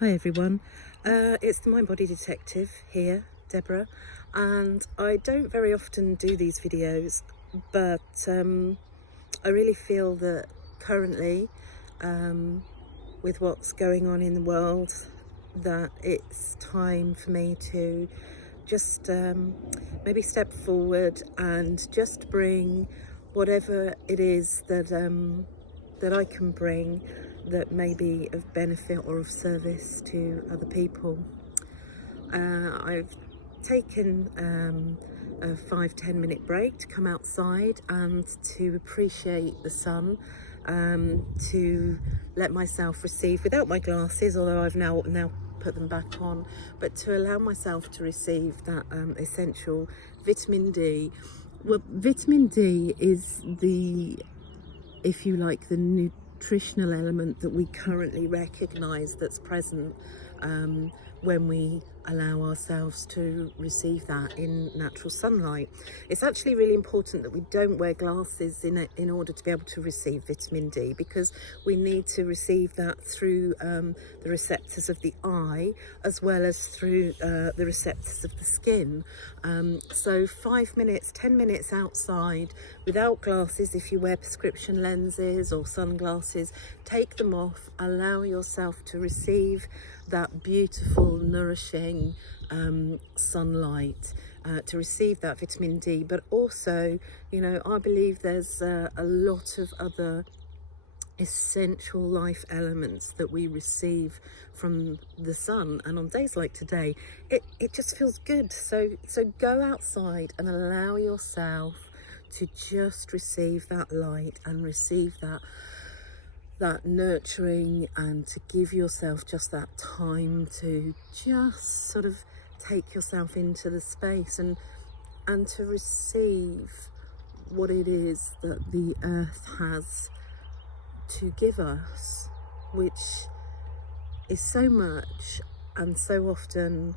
Hi everyone, it's the Mind Body Detective here, Deborah, and I don't very often do these videos, but I really feel that currently, with what's going on in the world, that it's time for me to just maybe step forward and just bring whatever it is that that I can bring that may be of benefit or of service to other people. I've taken a 5-10 minute break to come outside and to appreciate the sun, to let myself receive, without my glasses, although I've now put them back on, but to allow myself to receive that essential vitamin D. Well, vitamin D is the, if you like, the nutritional element that we currently recognise that's present when we allow ourselves to receive that in natural sunlight. It's actually really important that we don't wear glasses in order to be able to receive vitamin D, because we need to receive that through the receptors of the eye as well as through the receptors of the skin. So 5 minutes, 10 minutes outside without glasses, if you wear prescription lenses or sunglasses, take them off, allow yourself to receive that beautiful, nourishing sunlight, to receive that vitamin D. But also, you know, I believe there's a lot of other essential life elements that we receive from the sun, and on days like today it just feels good. So go outside and allow yourself to just receive that light and receive that nurturing, and to give yourself just that time to just sort of take yourself into the space and to receive what it is that the earth has to give us, which is so much and so often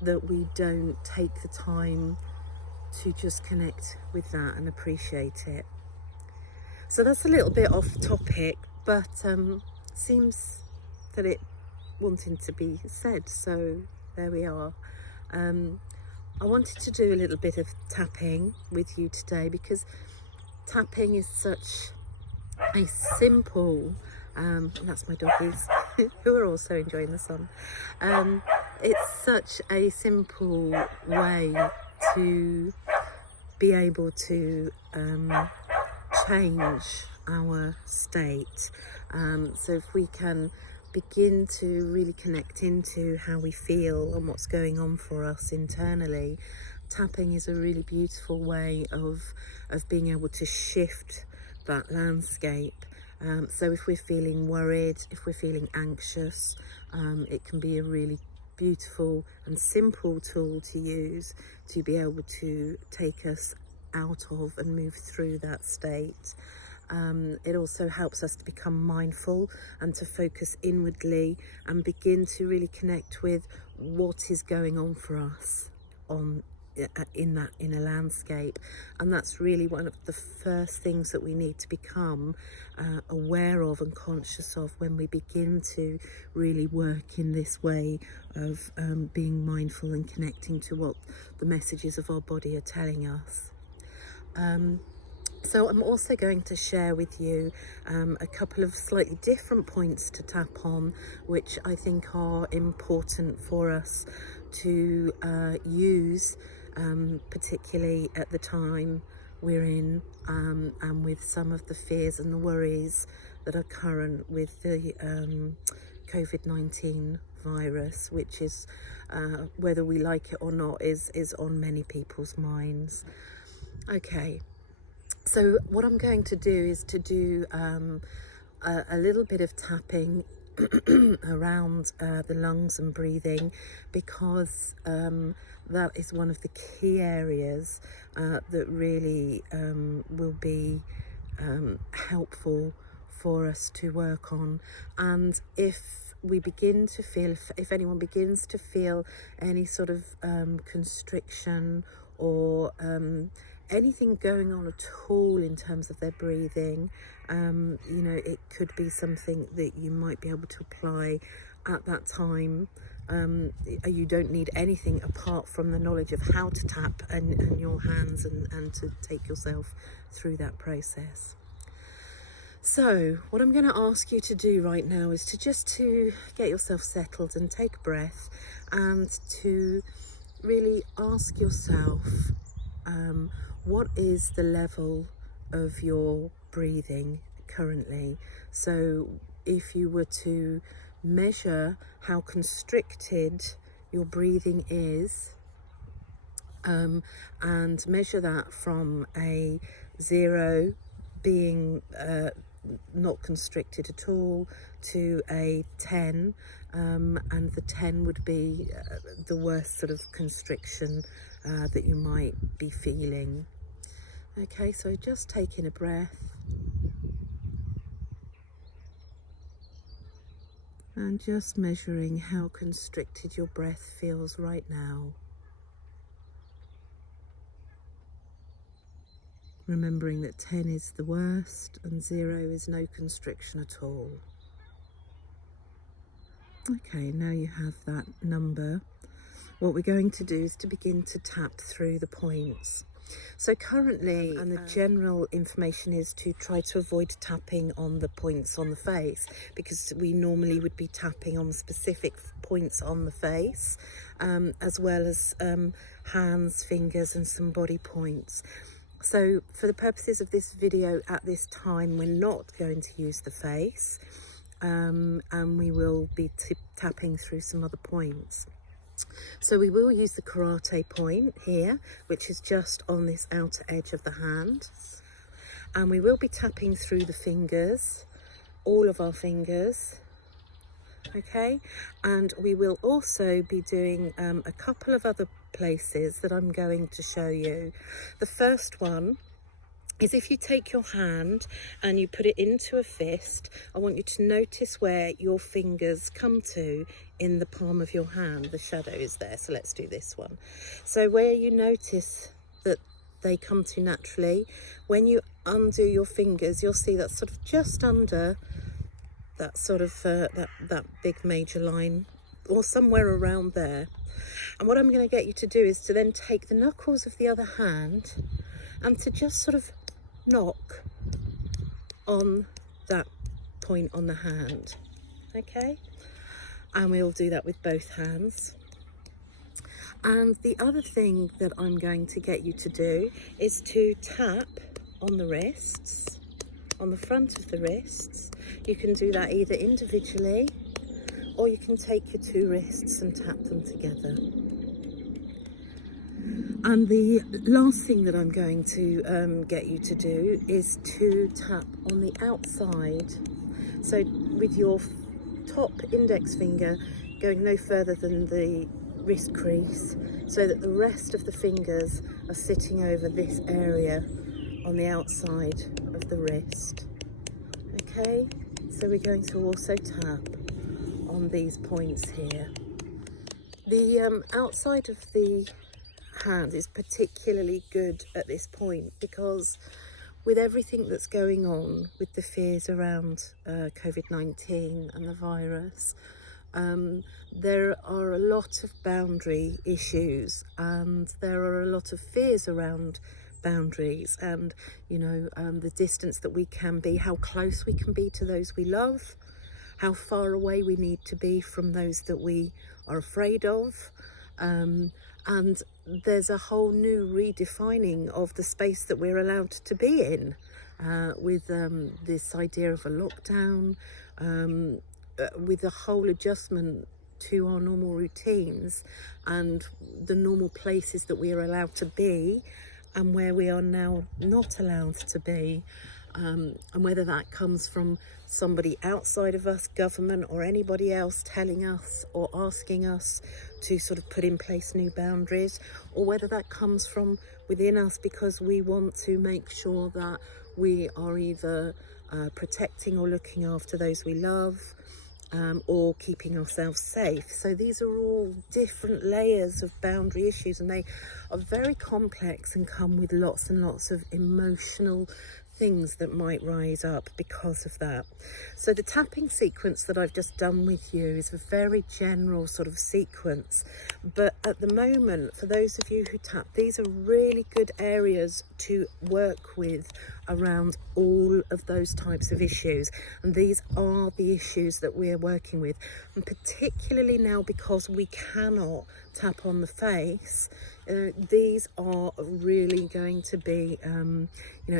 that we don't take the time to just connect with that and appreciate it. So that's a little bit off topic, but seems that it wanting to be said, so there we are. I wanted to do a little bit of tapping with you today, because tapping is such a simple, that's my doggies who are also enjoying the sun. It's such a simple way to be able to change our state. So if we can begin to really connect into how we feel and what's going on for us internally, tapping is a really beautiful way of being able to shift that landscape. So if we're feeling worried, if we're feeling anxious, it can be a really beautiful and simple tool to use to be able to take us out of and move through that state. It also helps us to become mindful and to focus inwardly and begin to really connect with what is going on for us in a landscape. And that's really one of the first things that we need to become aware of and conscious of when we begin to really work in this way of being mindful and connecting to what the messages of our body are telling us. So I'm also going to share with you a couple of slightly different points to tap on, which I think are important for us to use, particularly at the time we're in, and with some of the fears and the worries that are current with the COVID-19 virus, which is, whether we like it or not, is on many people's minds. Okay. So what I'm going to do is to do a little bit of tapping around the lungs and breathing, because that is one of the key areas that really will be helpful for us to work on. And if we begin to feel, if anyone begins to feel any sort of constriction or anything going on at all in terms of their breathing, you know, it could be something that you might be able to apply at that time. You don't need anything apart from the knowledge of how to tap and your hands and to take yourself through that process. So what I'm going to ask you to do right now is to get yourself settled and take a breath, and to really ask yourself, what is the level of your breathing currently? So if you were to measure how constricted your breathing is, and measure that from a 0 being not constricted at all to a 10, and the 10 would be the worst sort of constriction that you might be feeling. Okay, so just taking a breath and just measuring how constricted your breath feels right now. Remembering that 10 is the worst and 0 is no constriction at all. Okay, now you have that number. What we're going to do is to begin to tap through the points. So currently, and the general information is to try to avoid tapping on the points on the face, because we normally would be tapping on specific points on the face, as well as hands, fingers and some body points. So for the purposes of this video at this time, we're not going to use the face, and we will be tapping through some other points. So we will use the karate point here, which is just on this outer edge of the hand. And we will be tapping through the fingers, all of our fingers. Okay, and we will also be doing a couple of other places that I'm going to show you. The first one is if you take your hand and you put it into a fist, I want you to notice where your fingers come to in the palm of your hand. The shadow is there, so let's do this one. So where you notice that they come to naturally, when you undo your fingers, you'll see that's sort of just under that sort of that big major line, or somewhere around there. And what I'm going to get you to do is to then take the knuckles of the other hand and to just sort of knock on that point on the hand. Okay, and we'll do that with both hands. And the other thing that I'm going to get you to do is to tap on the wrists, on the front of the wrists. You can do that either individually, or you can take your two wrists and tap them together. And the last thing that I'm going to get you to do is to tap on the outside. So with your top index finger going no further than the wrist crease, so that the rest of the fingers are sitting over this area on the outside of the wrist. Okay, so we're going to also tap on these points here. The outside of the hand is particularly good at this point, because with everything that's going on with the fears around COVID-19 and the virus, there are a lot of boundary issues, and there are a lot of fears around boundaries, and you know, the distance that we can be, how close we can be to those we love, how far away we need to be from those that we are afraid of, and there's a whole new redefining of the space that we're allowed to be in, with this idea of a lockdown, with a whole adjustment to our normal routines and the normal places that we are allowed to be and where we are now not allowed to be, and whether that comes from somebody outside of us, government or anybody else telling us or asking us to sort of put in place new boundaries, or whether that comes from within us because we want to make sure that we are either protecting or looking after those we love, or keeping ourselves safe. So these are all different layers of boundary issues, and they are very complex and come with lots and lots of emotional things that might rise up because of that. So the tapping sequence that I've just done with you is a very general sort of sequence, but at the moment, for those of you who tap, these are really good areas to work with around all of those types of issues, and these are the issues that we're working with, and particularly now because we cannot tap on the face, these are really going to be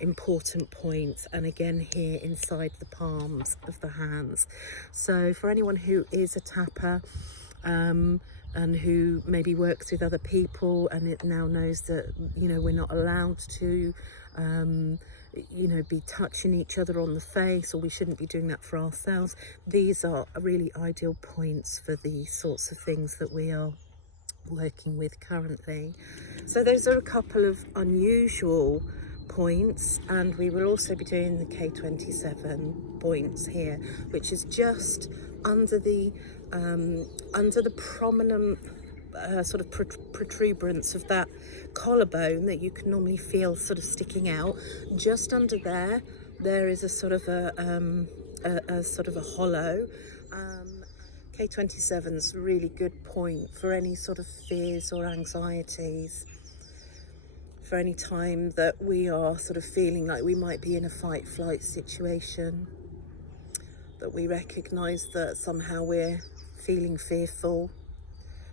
important points, and again here inside the palms of the hands. So for anyone who is a tapper and who maybe works with other people and it now knows that we're not allowed to be touching each other on the face, or we shouldn't be doing that for ourselves, these are really ideal points for the sorts of things that we are working with currently. So those are a couple of unusual points, and we will also be doing the K27 points here, which is just under the prominent sort of protuberance of that collarbone that you can normally feel sort of sticking out. Just under there is a sort of a hollow. K27 is a really good point for any sort of fears or anxieties, for any time that we are sort of feeling like we might be in a fight-flight situation, that we recognise that somehow we're feeling fearful,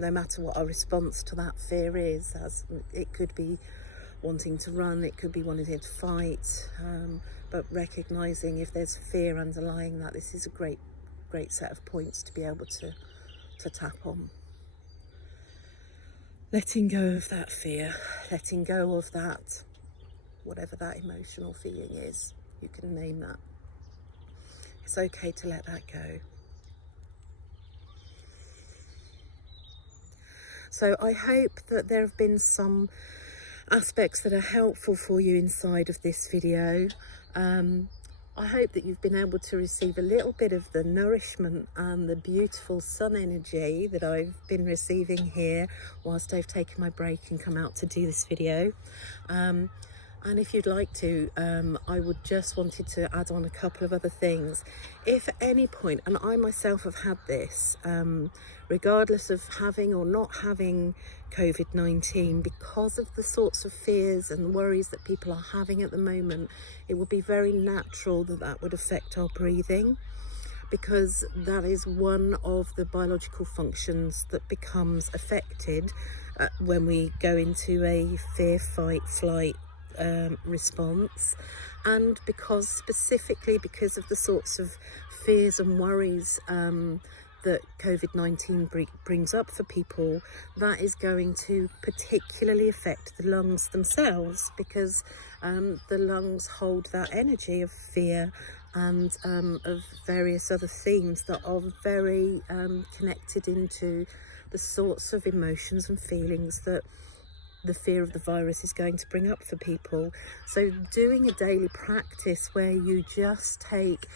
no matter what our response to that fear is. As it could be wanting to run, it could be wanting to fight, but recognising if there's fear underlying that, this is a great set of points to be able to tap on. Letting go of that fear, letting go of that, whatever that emotional feeling is, you can name that. It's okay to let that go. So I hope that there have been some aspects that are helpful for you inside of this video. I hope that you've been able to receive a little bit of the nourishment and the beautiful sun energy that I've been receiving here whilst I've taken my break and come out to do this video. And if you'd like to, I would just wanted to add on a couple of other things. If at any point, and I myself have had this, regardless of having or not having COVID-19, because of the sorts of fears and worries that people are having at the moment, it would be very natural that that would affect our breathing, because that is one of the biological functions that becomes affected when we go into a fear, fight, flight response. And specifically because of the sorts of fears and worries that COVID-19 brings up for people, that is going to particularly affect the lungs themselves, because the lungs hold that energy of fear and of various other themes that are very connected into the sorts of emotions and feelings that the fear of the virus is going to bring up for people. So doing a daily practice where you just take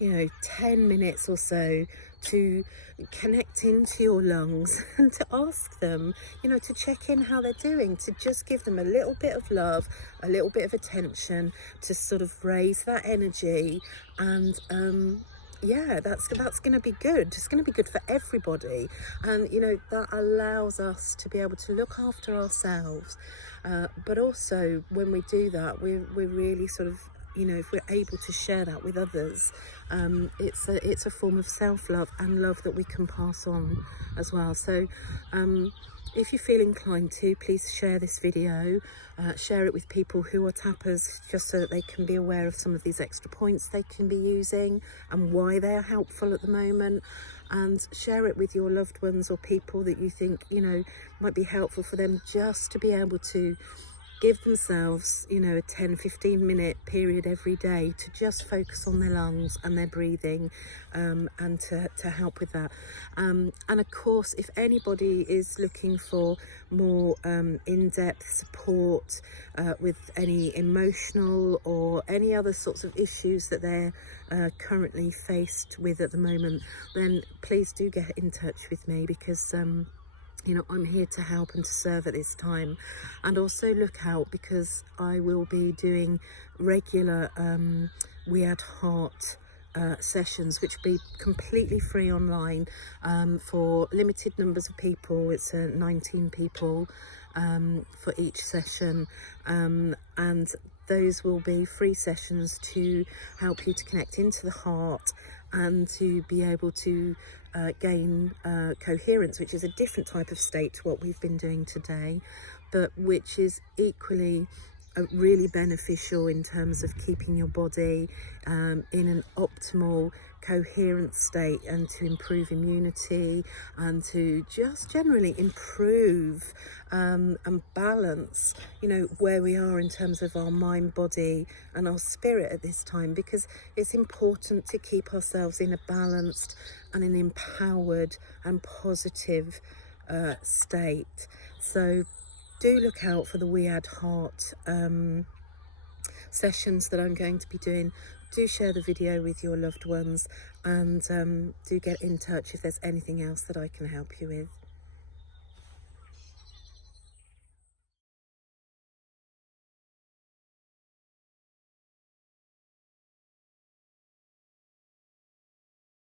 10 minutes or so to connect into your lungs and to ask them, to check in how they're doing, to just give them a little bit of love, a little bit of attention, to sort of raise that energy. And that's going to be good. It's going to be good for everybody, and that allows us to be able to look after ourselves, but also when we do that, we're really sort of, if we're able to share that with others, it's a form of self-love and love that we can pass on as well. So if you feel inclined to, please share this video, share it with people who are tappers, just so that they can be aware of some of these extra points they can be using and why they are helpful at the moment, and share it with your loved ones or people that you think might be helpful for them, just to be able to give themselves, you know, a 10-15 minute period every day to just focus on their lungs and their breathing, and to help with that. And of course, if anybody is looking for more in-depth support with any emotional or any other sorts of issues that they're currently faced with at the moment, then please do get in touch with me, because you know, I'm here to help and to serve at this time. And also look out, because I will be doing regular We Add Heart sessions, which will be completely free online for limited numbers of people. It's 19 people for each session, and those will be free sessions to help you to connect into the heart and to be able to gain coherence, which is a different type of state to what we've been doing today, but which is equally really beneficial in terms of keeping your body in an optimal coherent state, and to improve immunity, and to just generally improve and balance, you know, where we are in terms of our mind, body and our spirit at this time, because it's important to keep ourselves in a balanced and an empowered and positive state. So do look out for the We Add Heart sessions that I'm going to be doing. Do share the video with your loved ones, and do get in touch if there's anything else that I can help you with.